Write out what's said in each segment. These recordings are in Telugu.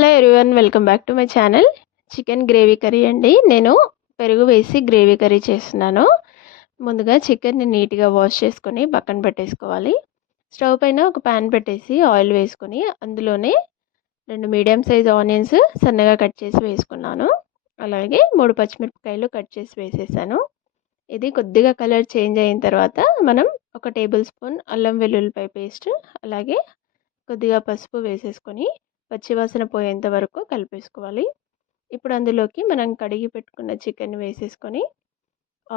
Hello everyone, welcome back to my channel. Chicken gravy curry అండి. నేను పెరుగు వేసి గ్రేవీ కర్రీ చేస్తున్నాను. ముందుగా చికెన్ని నీట్గా వాష్ చేసుకొని పక్కన పెట్టేసుకోవాలి. స్టవ్ పైన ఒక ప్యాన్ పెట్టేసి ఆయిల్ వేసుకొని అందులోనే 2 మీడియం సైజ్ ఆనియన్స్ సన్నగా కట్ చేసి వేసుకున్నాను. అలాగే 3 పచ్చిమిరపకాయలు కట్ చేసి వేసేసాను. ఇది కొద్దిగా కలర్ చేంజ్ అయిన తర్వాత మనం 1 టేబుల్ స్పూన్ అల్లం వెల్లుల్లిపాయ పేస్ట్, అలాగే కొద్దిగా పసుపు వేసేసుకొని పచ్చివాసన పోయేంత వరకు కలిపేసుకోవాలి. ఇప్పుడు అందులోకి మనం కడిగి పెట్టుకున్న చికెన్ వేసేసుకొని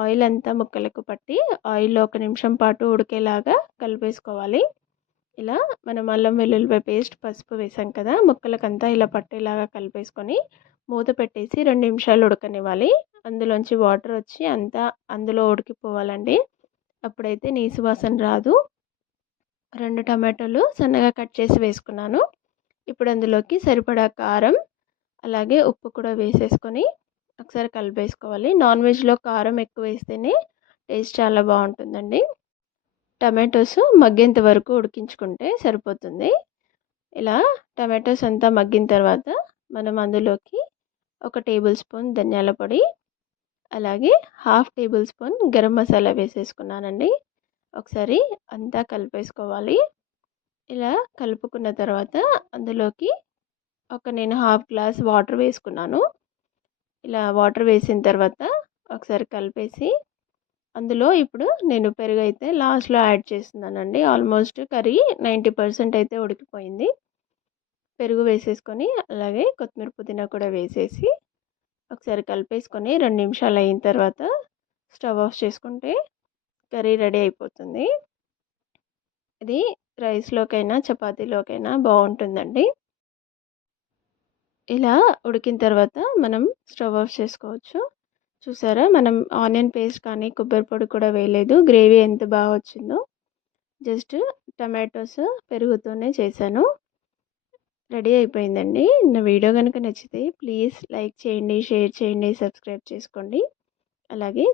ఆయిల్ అంతా ముక్కలకు పట్టి ఆయిల్లో 1 నిమిషం పాటు ఉడికేలాగా కలిపేసుకోవాలి. ఇలా మనం అల్లం వెల్లుల్లిపాయ పేస్ట్, పసుపు వేసాం కదా, ముక్కలకంతా ఇలా పట్టేలాగా కలిపేసుకొని మూత పెట్టేసి 2 నిమిషాలు ఉడకనివ్వాలి. అందులోంచి వాటర్ వచ్చి అంతా అందులో ఉడికిపోవాలండి. అప్పుడైతే నీసు వాసన రాదు. 2 టమాటోలు సన్నగా కట్ చేసి వేసుకున్నాను. ఇప్పుడు అందులోకి సరిపడా కారం, అలాగే ఉప్పు కూడా వేసేసుకొని ఒకసారి కలిపేసుకోవాలి. నాన్ వెజ్లో కారం ఎక్కువ వేస్తేనే టేస్ట్ చాలా బాగుంటుందండి. టమాటోస్ మగ్గేంత వరకు ఉడికించుకుంటే సరిపోతుంది. ఇలా టమాటోస్ అంతా మగ్గిన తర్వాత మనం అందులోకి 1 టేబుల్ స్పూన్ ధనియాల పొడి, అలాగే 1/2 టేబుల్ స్పూన్ గరం మసాలా వేసేసుకున్నానండి. ఒకసారి అంతా కలిపేసుకోవాలి. ఇలా కలుపుకున్న తర్వాత అందులోకి నేను 1/2 గ్లాస్ వాటర్ వేసుకున్నాను. ఇలా వాటర్ వేసిన తర్వాత ఒకసారి కలిపేసి అందులో ఇప్పుడు నేను పెరుగు అయితే లాస్ట్లో యాడ్ చేస్తున్నానండి. ఆల్మోస్ట్ కర్రీ 90% అయితే ఉడికిపోయింది. పెరుగు వేసేసుకొని అలాగే కొత్తిమీర పుదీనా కూడా వేసేసి ఒకసారి కలిపేసుకొని 2 నిమిషాలు అయిన తర్వాత స్టవ్ ఆఫ్ చేసుకుంటే కర్రీ రెడీ అయిపోతుంది. ఇది రైస్లోకైనా చపాతీలోకైనా బాగుంటుందండి. ఇలా ఉడికిన తర్వాత మనం స్టవ్ ఆఫ్ చేసుకోవచ్చు. చూసారా, మనం ఆనియన్ పేస్ట్ కానీ కొబ్బరి పొడి కూడా వేయలేదు. గ్రేవీ ఎంత బాగా వచ్చిందో. జస్ట్ టమాటోస్ పెరుగుతోనే చేశాను. రెడీ అయిపోయిందండి. నా వీడియో కనుక నచ్చితే ప్లీజ్ లైక్ చేయండి, షేర్ చేయండి, సబ్స్క్రైబ్ చేసుకోండి. అలాగే